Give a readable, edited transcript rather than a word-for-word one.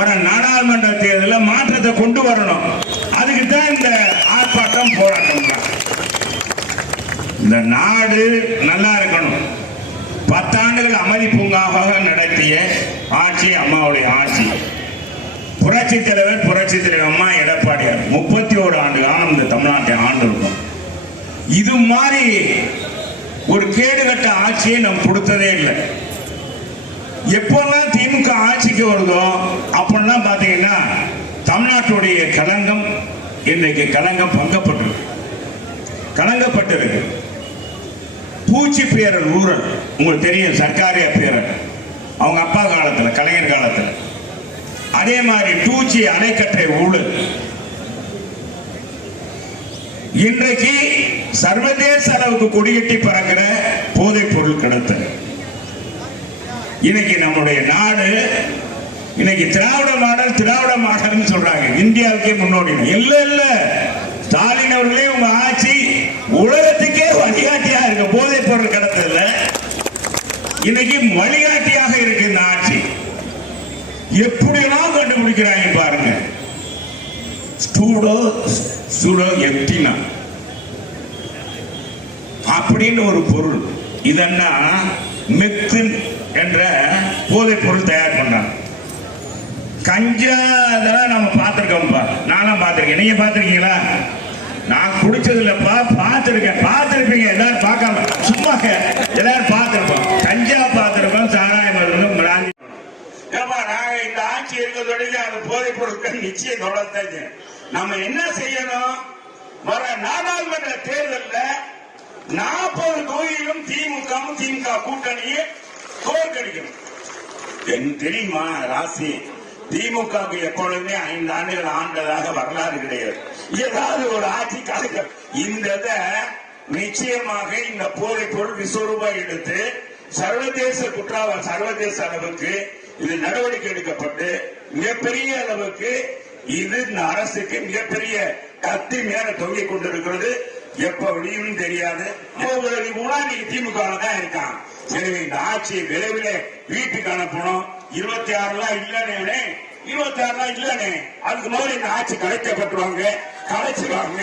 வர நாடாளுமன்ற தேர்தலில் மாற்றத்தை கொண்டு வரணும். அதுக்கு தான் இந்த ஆர்ப்பாட்டம் போராட்டம். இந்த நாடு நல்லா இருக்கணும். 10 ஆண்டுகள் அமைதி பூங்காவாக நடத்திய ஆட்சி அம்மாவுடைய ஆட்சி. புரட்சி தலைவர் அம்மா எடப்பாடியார் 31 ஆண்டு காலம் இந்த தமிழ்நாட்டை ஆண்டு இருக்கும். இது மாதிரி ஒரு கேடுகட்ட ஆட்சியை நம்ம கொடுத்ததே இல்லை. எப்பெல்லாம் திமுக ஆட்சிக்கு வருதோ அப்பெல்லாம் பாத்தீங்கன்னா தமிழ்நாட்டுடைய களங்கம் இன்றைக்கு களங்கம் கலங்கப்பட்டிருக்கு. பூச்சி பேரல் ஊழல் உங்களுக்கு தெரியும், சர்க்காரிய பேரல் அவங்க அப்பா காலத்தில், கலைஞர் காலத்தில். அதே மாதிரி 2G அணைக்கட்டை ஊழல். இன்றைக்கு சர்வதேச அளவுக்கு கொடிகட்டி பறக்கிற போதைப் பொருள் கடத்தல். இன்னைக்கு நம்முடைய நாடு இன்னைக்கு திராவிட மாடல் சொல்றாங்க, இந்தியாவுக்கே முன்னோடி. இல்ல ஸ்டாலின் அவர்களே உங்க ஆட்சி உலகத்துக்கே வழிகாட்டியா இருக்கு. போதைப் பொருள் கடத்தல இன்னைக்கு வழிகாட்டியாக இருக்கு இந்த ஆட்சி. எப்படியெல்லாம் கண்டுபிடிக்கிறாங்க பாருங்க. எப்டினா அப்படின்னு ஒரு பொருள். இதென்னா மெத்தின் என்ற போதைப் பொருள் தயார் பண்றாங்க. கஞ்சா இதெல்லாம் நம்ம பார்த்திருக்கோம்ப்பா. நானும் பார்த்திருக்கேன். நீங்க பார்த்திருக்கீங்களா? நான் குடிச்சது இல்லப்பா, பார்த்திருப்பீங்க. எல்லாரும் பார்க்காம சும்மா எல்லாரும் பார்த்திருப்போம். கஞ்சா பார்த்திருப்போம், சாராய மருந்து, பிராந்தி. நாங்க இந்த ஆட்சி இருக்கிறதோட அந்த போதைப் பொருட்கள் நிச்சயம் தொடர்ந்து. நம்ம என்ன செய்யணும்? வர நாடாளுமன்ற தேர்தலில் 40 தொகுதியிலும் திமுக கூட்டணியை தோற்கடிக்கணும். தெரியுமா ராசி? திமுக எப்பொழுதுமே 5 ஆண்டுகள் ஆண்டதாக வரலாறு கிடையாது. ஏதாவது ஒரு ஆட்சி கலைக்க இந்த நிச்சயமாக இந்த போதைப் பொருள் விஸ்வரூபம் எடுத்து சர்வதேச அளவுக்கு இது நடவடிக்கை எடுக்கப்பட்டு மிகப்பெரிய அளவுக்கு இது இந்த அரசுக்கு மிகப்பெரிய கத்தி மேல தொங்கிக் கொண்டிருக்கிறது. எப்ப விடியும் தெரியாது. திமுக தான் இருக்கான். எனவே இந்த ஆட்சியை விரைவில் வீட்டுக்கு அனுப்பணும். 26 இல்லனே, 26 இல்லனே, அதுக்கு முதல்ல இந்த ஆட்சி கலைக்கப்பட்டுருவாங்க, கலைச்சிருவாங்க.